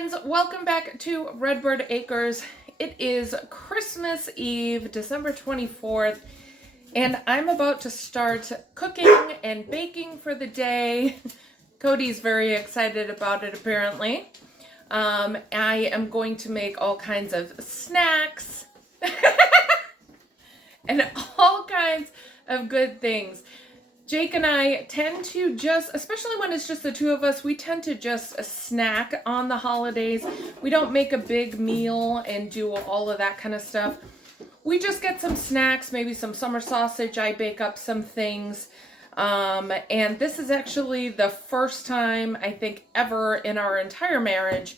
friends, welcome back to Redbird Acres. It is Christmas Eve, December 24th, and I'm about to start cooking and baking for the day. Cody's very excited about it apparently. I am going to make all kinds of snacks and all kinds of good things. Jake and I tend to just, especially when it's just the two of us, we tend to just snack on the holidays. We don't make a big meal and do all of that kind of stuff. We just get some snacks, maybe some summer sausage. I bake up some things. And this is actually the first time, I think, ever in our entire marriage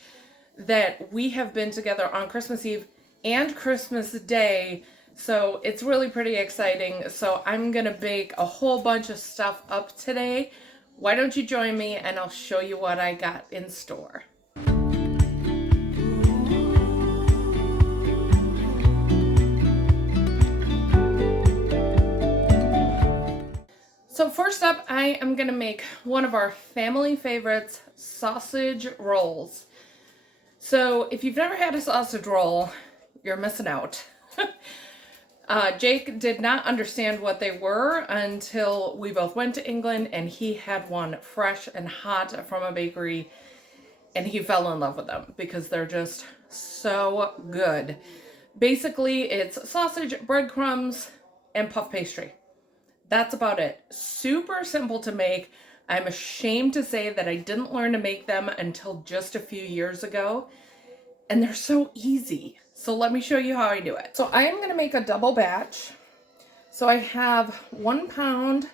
that we have been together on Christmas Eve and Christmas Day. So it's really pretty exciting. So I'm going to bake a whole bunch of stuff up today. Why don't you join me and I'll show you what I got in store. So first up, I am going to make one of our family favorites, sausage rolls. So if you've never had a sausage roll, you're missing out. Jake did not understand what they were until we both went to England and he had one fresh and hot from a bakery and he fell in love with them because they're just so good. Basically, it's sausage, breadcrumbs, and puff pastry. That's about it. Super simple to make. I'm ashamed to say that I didn't learn to make them until just a few years ago. And they're so easy. So let me show you how I do it. So I am going to make a double batch. So I have 1 pound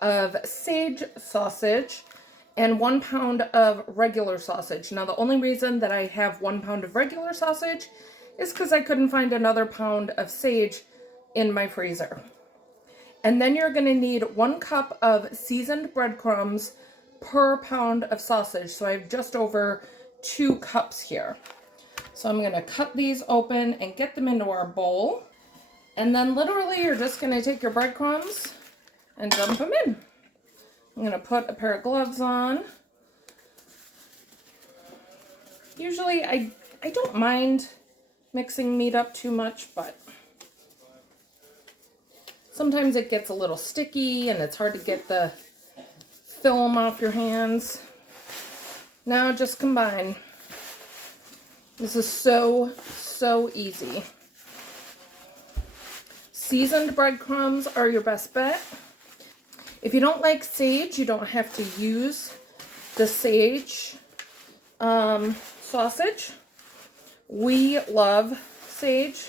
of sage sausage and 1 pound of regular sausage. Now the only reason that I have 1 pound of regular sausage is because I couldn't find another pound of sage in my freezer. And then you're going to need 1 cup of seasoned breadcrumbs per pound of sausage. So I have just over 2 cups here. So I'm going to cut these open and get them into our bowl. And then literally you're just going to take your breadcrumbs and dump them in. I'm going to put a pair of gloves on. Usually I don't mind mixing meat up too much, but sometimes it gets a little sticky and it's hard to get the film off your hands. Now just combine. This is so easy. Seasoned breadcrumbs are your best bet. If you don't like sage, you don't have to use the sage sausage. We love sage.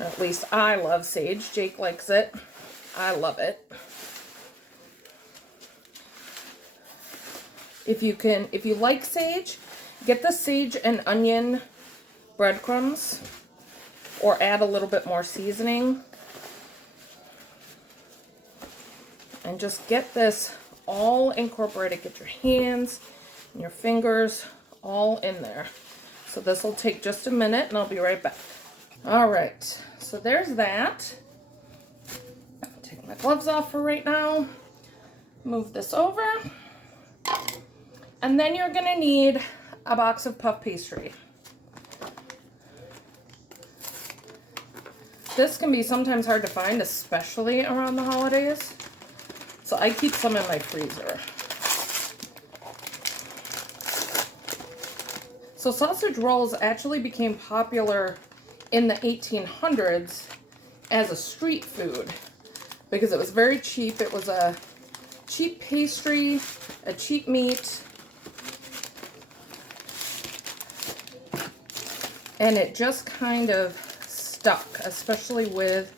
Or at least I love sage. Jake likes it. I love it. If you like sage, get the sage and onion breadcrumbs or add a little bit more seasoning. And just get this all incorporated. Get your hands and your fingers all in there. So this will take just a minute and I'll be right back. All right, so there's that. Take my gloves off for right now. Move this over. And then you're gonna need a box of puff pastry. This can be sometimes hard to find, especially around the holidays. So I keep some in my freezer. So sausage rolls actually became popular in the 1800s as a street food because it was very cheap. It was a cheap pastry, a cheap meat. And it just kind of stuck, especially with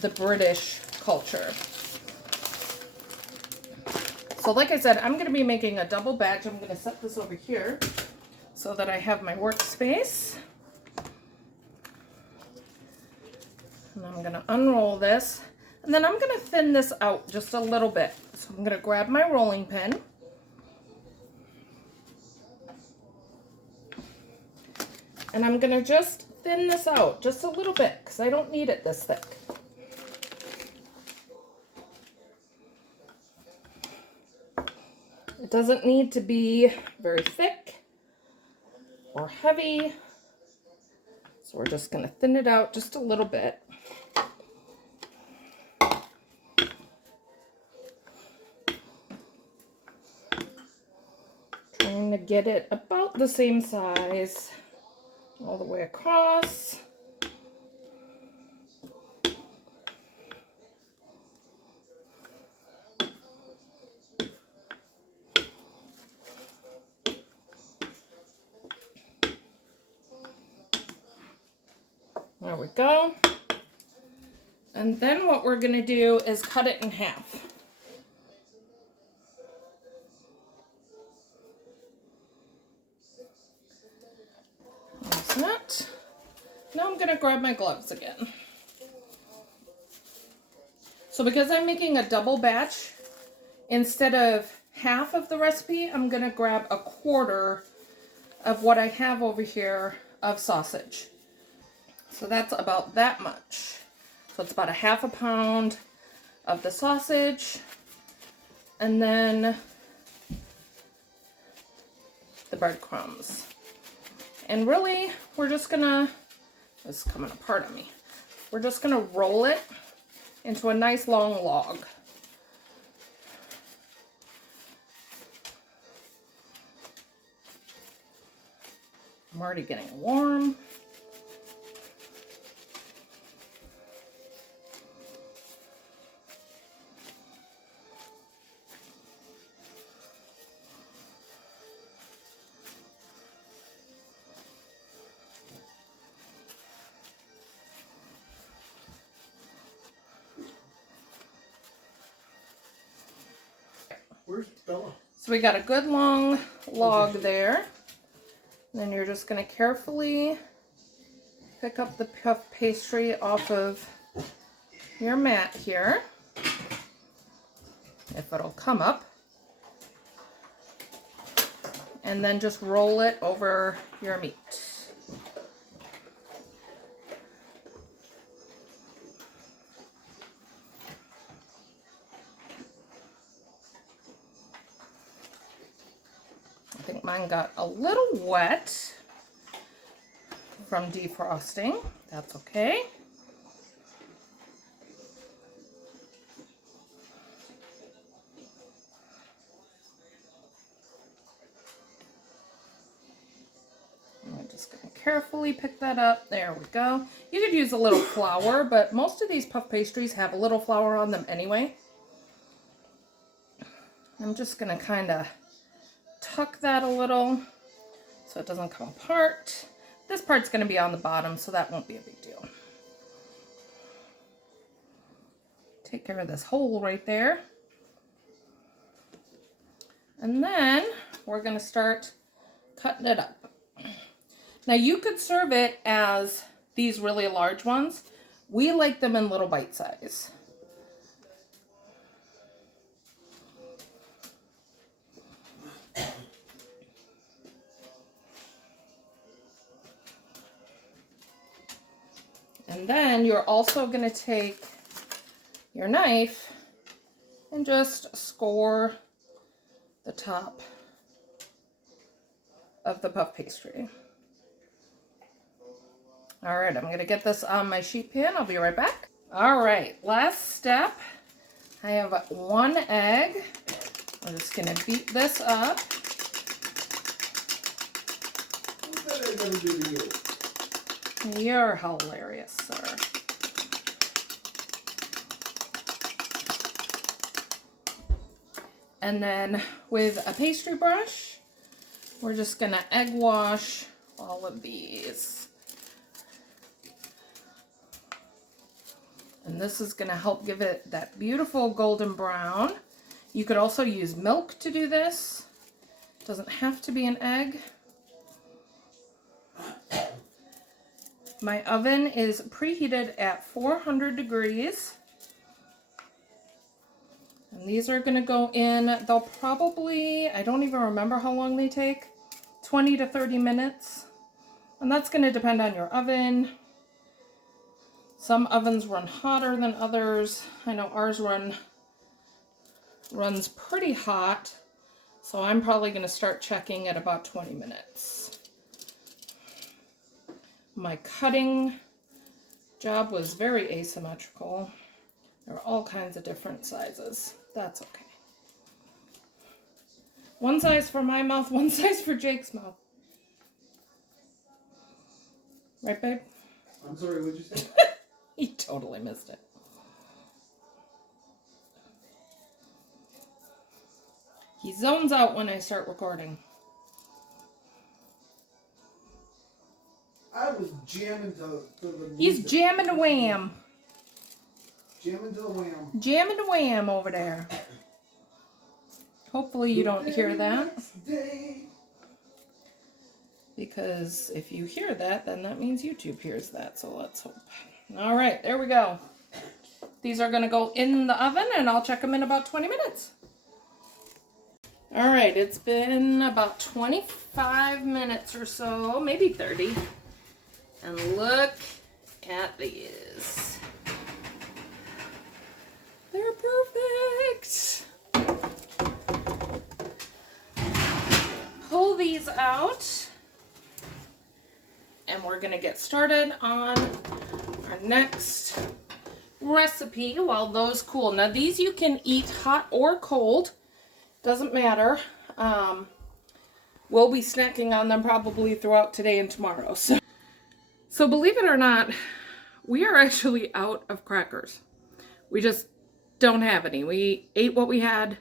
the British culture. So like I said, I'm going to be making a double batch. I'm going to set this over here so that I have my workspace. And I'm going to unroll this. And then I'm going to thin this out just a little bit. So I'm going to grab my rolling pin. And I'm going to just thin this out just a little bit because I don't need it this thick. It doesn't need to be very thick. heavy. So we're just going to thin it out just a little bit. Trying to get it about the same size all the way across. There we go. And then what we're going to do is cut it in half. There's that. Now I'm going to grab my gloves again. So because I'm making a double batch, instead of half of the recipe, I'm going to grab a quarter of what I have over here of sausage. So that's about that much. So it's about a half a pound of the sausage. And then the breadcrumbs. And really, we're just gonna, this is coming apart on me. We're just gonna roll it into a nice long log. I'm already getting warm. Where's Bella? So we got a good long log there. Then you're just going to carefully pick up the puff pastry off of your mat here, if it'll come up, and then just roll it over your meat. I think mine got a little wet from defrosting. That's okay. I'm just going to carefully pick that up. There we go. You could use a little flour, but most of these puff pastries have a little flour on them anyway. I'm just going to kind of tuck that a little so it doesn't come apart. This part's going to be on the bottom, so that won't be a big deal. Take care of this hole right there. And then we're going to start cutting it up. Now you could serve it as these really large ones. We like them in little bite size. And then you're also going to take your knife and just score the top of the puff pastry. All right, I'm going to get this on my sheet pan. I'll be right back. All right, last step. I have 1 egg. I'm just going to beat this up. What's that egg gonna do to you? You're hilarious, sir. And then with a pastry brush, we're just going to egg wash all of these. And this is going to help give it that beautiful golden brown. You could also use milk to do this. It doesn't have to be an egg. My oven is preheated at 400 degrees. And these are going to go in, they'll probably, I don't even remember how long they take, 20 to 30 minutes. And that's going to depend on your oven. Some ovens run hotter than others. I know ours runs pretty hot. So I'm probably going to start checking at about 20 minutes. My cutting job was very asymmetrical. There are all kinds of different sizes. That's okay. One size for my mouth, one size for Jake's mouth. Right, babe? I'm sorry, what'd you say? He totally missed it. He zones out when I start recording. I was jamming to the music. He's jamming the wham. Jamming to the wham. Jamming the wham over there. Hopefully you don't hear that. Because if you hear that, then that means YouTube hears that. So let's hope. All right, there we go. These are going to go in the oven and I'll check them in about 20 minutes. All right, it's been about 25 minutes or so, maybe 30. And look at these. They're perfect. Pull these out. And we're going to get started on our next recipe while those cool. Now these you can eat hot or cold. Doesn't matter. We'll be snacking on them probably throughout today and tomorrow. So believe it or not, we are actually out of crackers. We just don't have any. We ate what we had,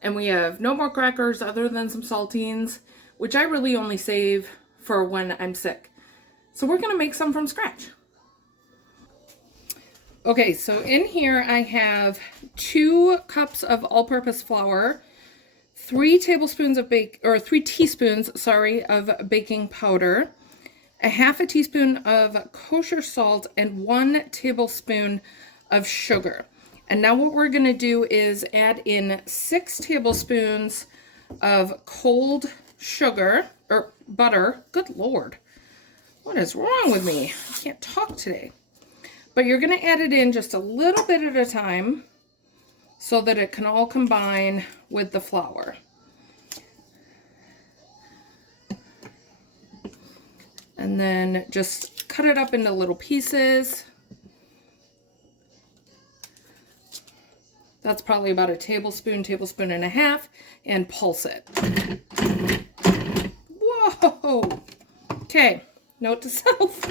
and we have no more crackers other than some saltines, which I really only save for when I'm sick. So we're gonna make some from scratch. Okay, so in here I have 2 cups of all-purpose flour, 3 teaspoons of baking powder, a half a teaspoon of kosher salt, and 1 tablespoon of sugar. And now what we're gonna do is add in 6 tablespoons of cold sugar, or butter. Good Lord, what is wrong with me? I can't talk today. But you're gonna add it in just a little bit at a time so that it can all combine with the flour. And then just cut it up into little pieces. That's probably about a tablespoon, tablespoon and a half, and pulse it. Whoa! Okay, note to self.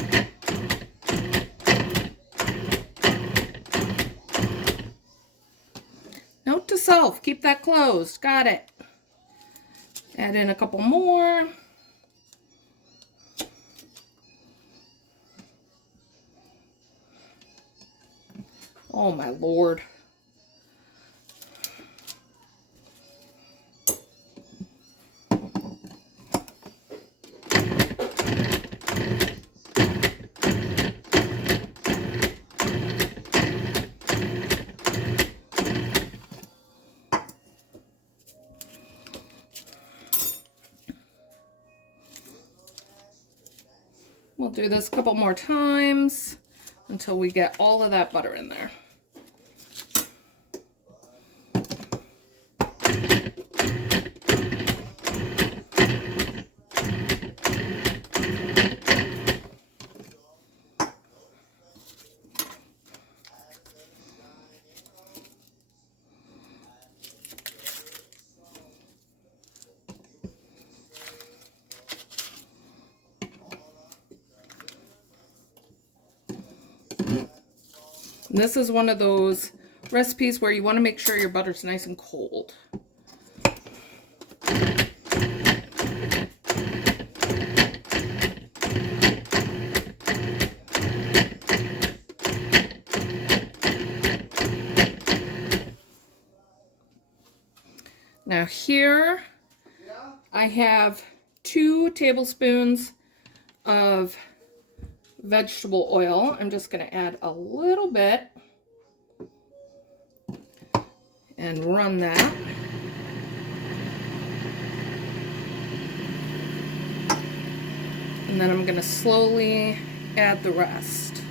Note to self, keep that closed. Got it. Add in a couple more. Oh my Lord. We'll do this a couple more times until we get all of that butter in there. And this is one of those recipes where you want to make sure your butter's nice and cold. Now here I have 2 tablespoons of vegetable oil. I'm just going to add a little bit and run that. And then I'm going to slowly add the rest.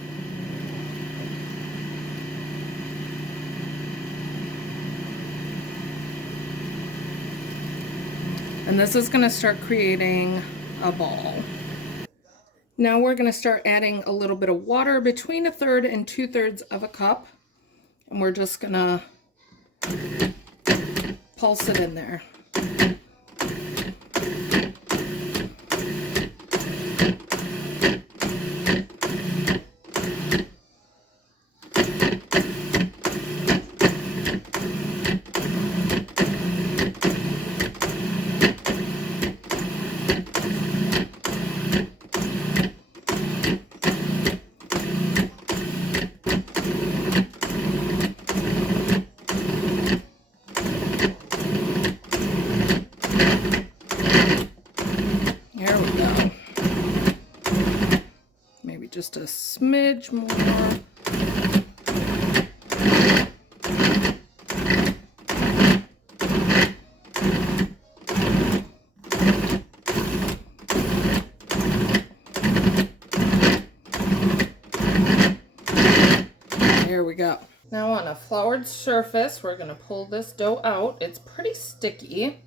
And this is going to start creating a ball. Now we're going to start adding a little bit of water, between 1/3 and 2/3 of a cup. And we're just going to pulse it in there. There we go. Maybe just a smidge more. There we go. Now on a floured surface, we're going to pull this dough out. It's pretty sticky.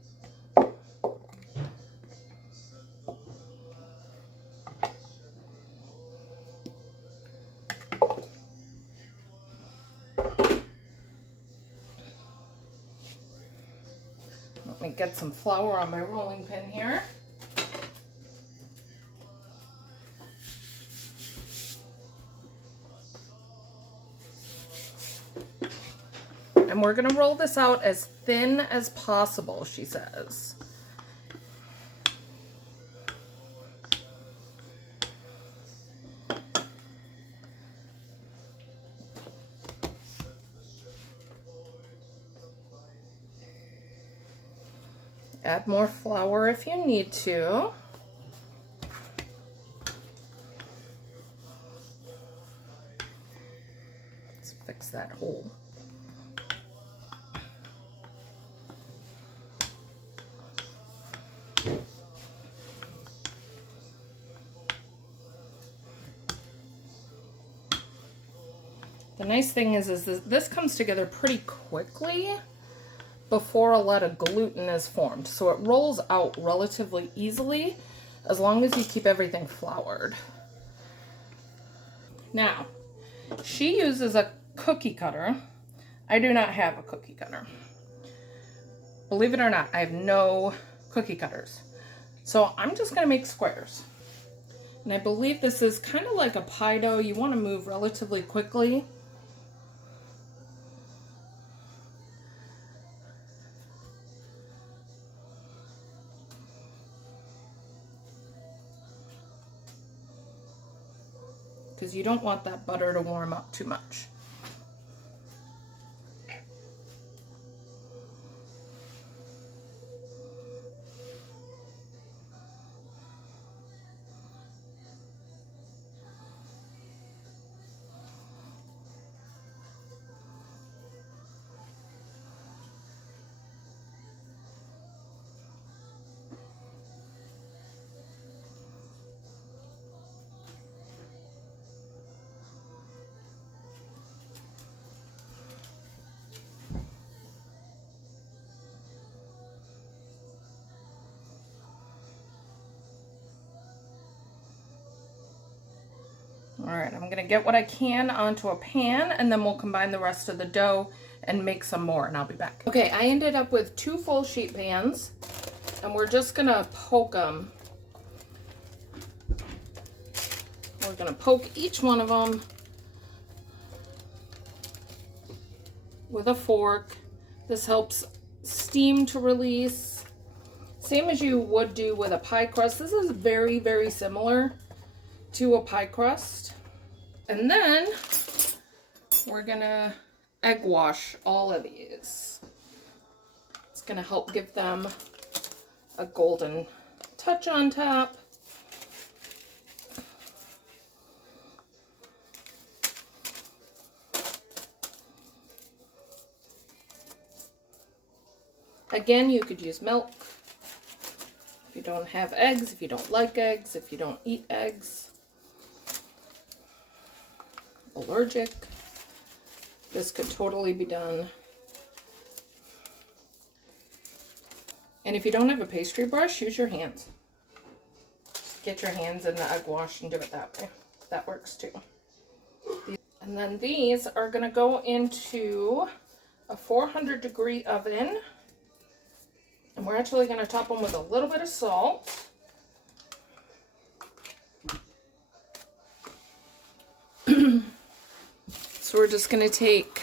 Let me get some flour on my rolling pin here. And we're going to roll this out as thin as possible, she says. Add more flour if you need to. Let's fix that hole. The nice thing is this comes together pretty quickly before a lot of gluten is formed. So it rolls out relatively easily as long as you keep everything floured. Now, she uses a cookie cutter. I do not have a cookie cutter. Believe it or not, I have no cookie cutters. So I'm just gonna make squares. And I believe this is kind of like a pie dough. You wanna move relatively quickly. Because you don't want that butter to warm up too much. All right, I'm gonna get what I can onto a pan and then we'll combine the rest of the dough and make some more and I'll be back. Okay, I ended up with 2 full sheet pans and we're just gonna poke them. We're gonna poke each one of them with a fork. This helps steam to release. Same as you would do with a pie crust. This is very, very similar to a pie crust. And then we're gonna egg wash all of these. It's gonna help give them a golden touch on top. Again, you could use milk if you don't have eggs, if you don't like eggs, if you don't eat eggs. Allergic, this could totally be done. And if you don't have a pastry brush, use your hands. get your hands in the egg wash and do it that way. That works too. And then these are going to go into a 400-degree oven. And we're actually going to top them with a little bit of salt. So we're just going to take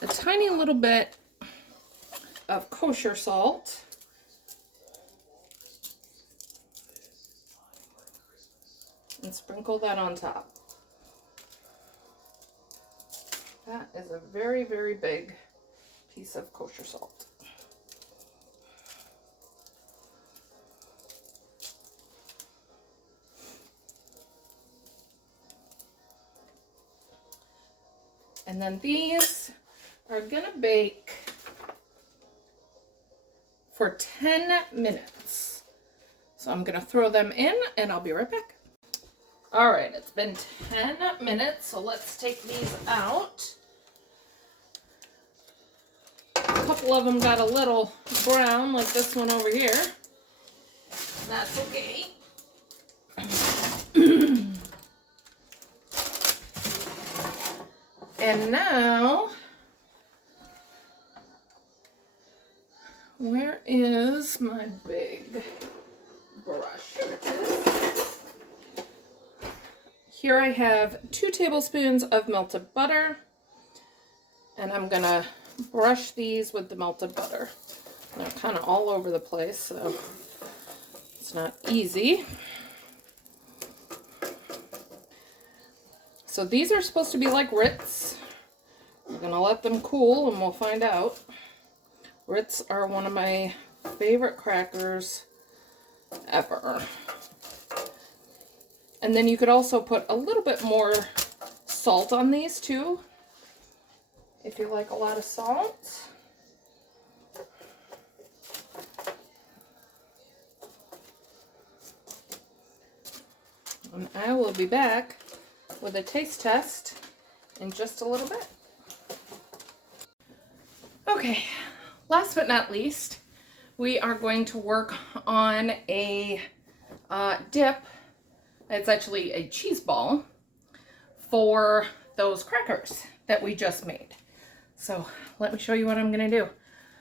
a tiny little bit of kosher salt. And sprinkle that on top. That is a very, very big piece of kosher salt. And then these are gonna bake for 10 minutes. So I'm gonna throw them in and I'll be right back. All right, it's been 10 minutes, so let's take these out. A couple of them got a little brown, like this one over here. That's okay. And now, where is my big brush? Here it is. Here I have 2 tablespoons of melted butter, and I'm gonna brush these with the melted butter. They're kind of all over the place, so it's not easy. So these are supposed to be like Ritz. We're gonna let them cool and we'll find out. Ritz are one of my favorite crackers ever. And then you could also put a little bit more salt on these too, if you like a lot of salt. And I will be back with a taste test in just a little bit. Okay, last but not least, we are going to work on a dip. It's actually a cheese ball for those crackers that we just made. So let me show you what I'm gonna do.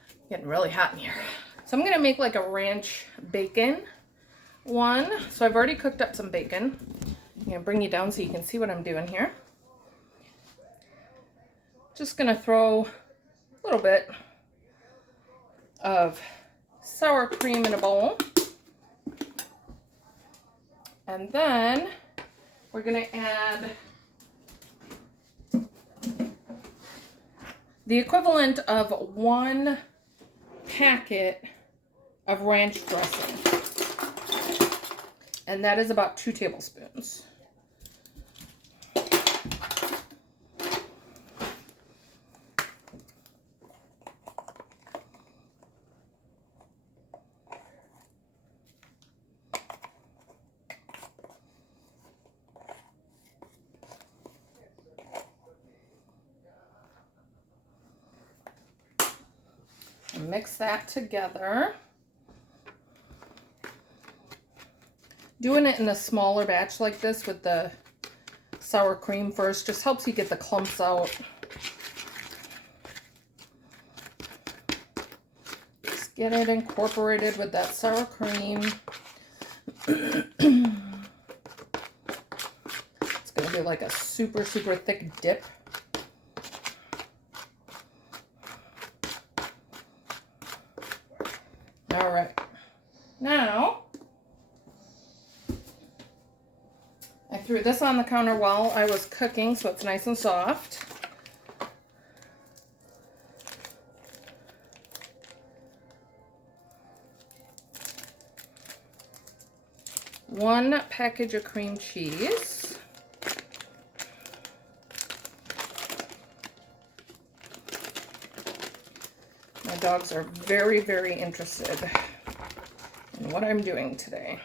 It's getting really hot in here. So I'm gonna make like a ranch bacon one. So I've already cooked up some bacon. I'm gonna bring you down so you can see what I'm doing here. Just gonna throw a little bit of sour cream in a bowl. And then we're gonna add the equivalent of 1 packet of ranch dressing. And that is about 2 tablespoons. Mix that together. Doing it in a smaller batch like this with the sour cream first just helps you get the clumps out. Just get it incorporated with that sour cream. It's going to be like a super, super thick dip. All right, now I threw this on the counter while I was cooking so it's nice and soft. One package of cream cheese. My dogs are very, very interested in what I'm doing today.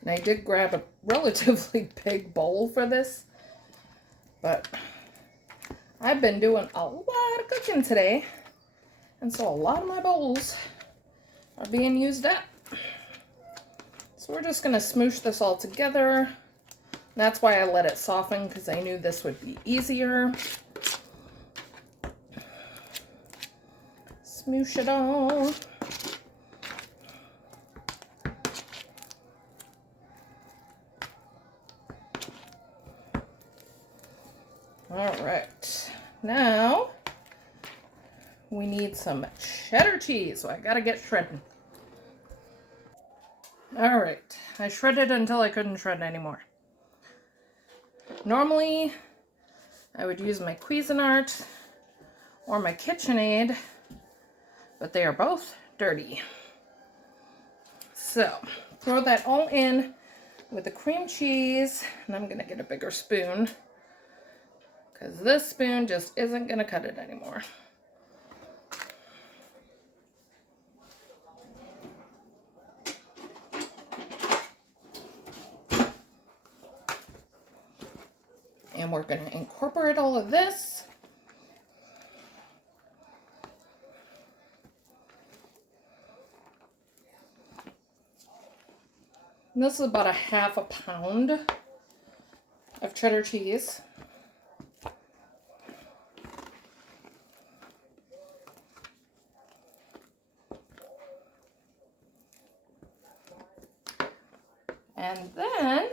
And I did grab a relatively big bowl for this But I've been doing a lot of cooking today, and so a lot of my bowls are being used up. So we're just gonna smoosh this all together. That's why I let it soften, because I knew this would be easier. Smoosh it all. All right, now we need some cheddar cheese, so I gotta get shredding. All right, I shredded until I couldn't shred anymore. Normally, I would use my Cuisinart or my KitchenAid, but they are both dirty. So, throw that all in with the cream cheese, and I'm gonna get a bigger spoon, because this spoon just isn't gonna cut it anymore. And we're gonna incorporate all of this. And this is about a half a pound of cheddar cheese. And then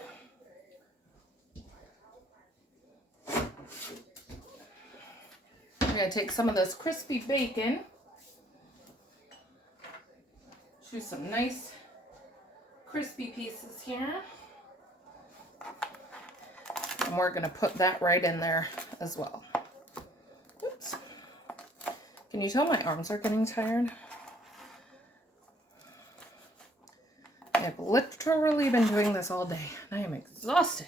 we're going to take some of this crispy bacon, choose some nice crispy pieces here, and we're going to put that right in there as well. Oops. Can you tell my arms are getting tired? I've literally been doing this all day, and I am exhausted.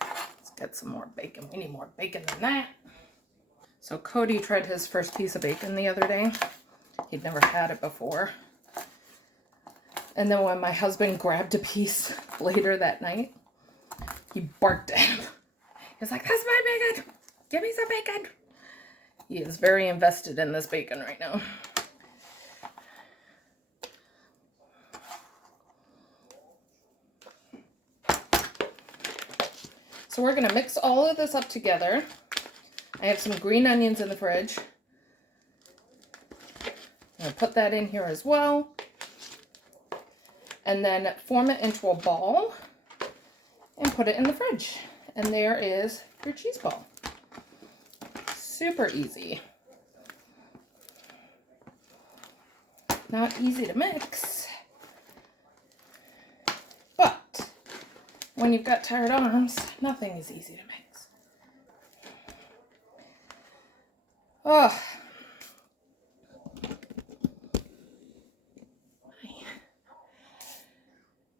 Let's get some more bacon. We need more bacon than that. So Cody tried his first piece of bacon the other day. He'd never had it before. And then when my husband grabbed a piece later that night, he barked at him. He was like, "That's my bacon! Give me some bacon!" He is very invested in this bacon right now. So we're gonna mix all of this up together. I have some green onions in the fridge. I'm gonna put that in here as well. And then form it into a ball and put it in the fridge. And there is your cheese ball. Super easy. Not easy to mix, but when you've got tired arms, nothing is easy to mix. Oh.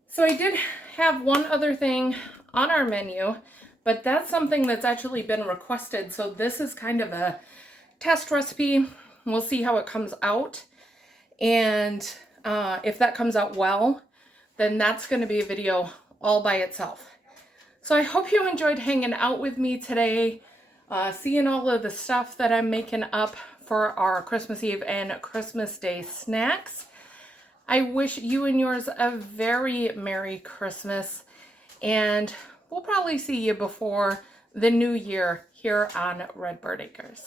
So I did have one other thing on our menu, but that's something that's actually been requested. So this is kind of a test recipe. We'll see how it comes out. And if that comes out well, then that's going to be a video all by itself. So I hope you enjoyed hanging out with me today, seeing all of the stuff that I'm making up for our Christmas Eve and Christmas Day snacks. I wish you and yours a very Merry Christmas, and we'll probably see you before the new year here on Redbird Acres.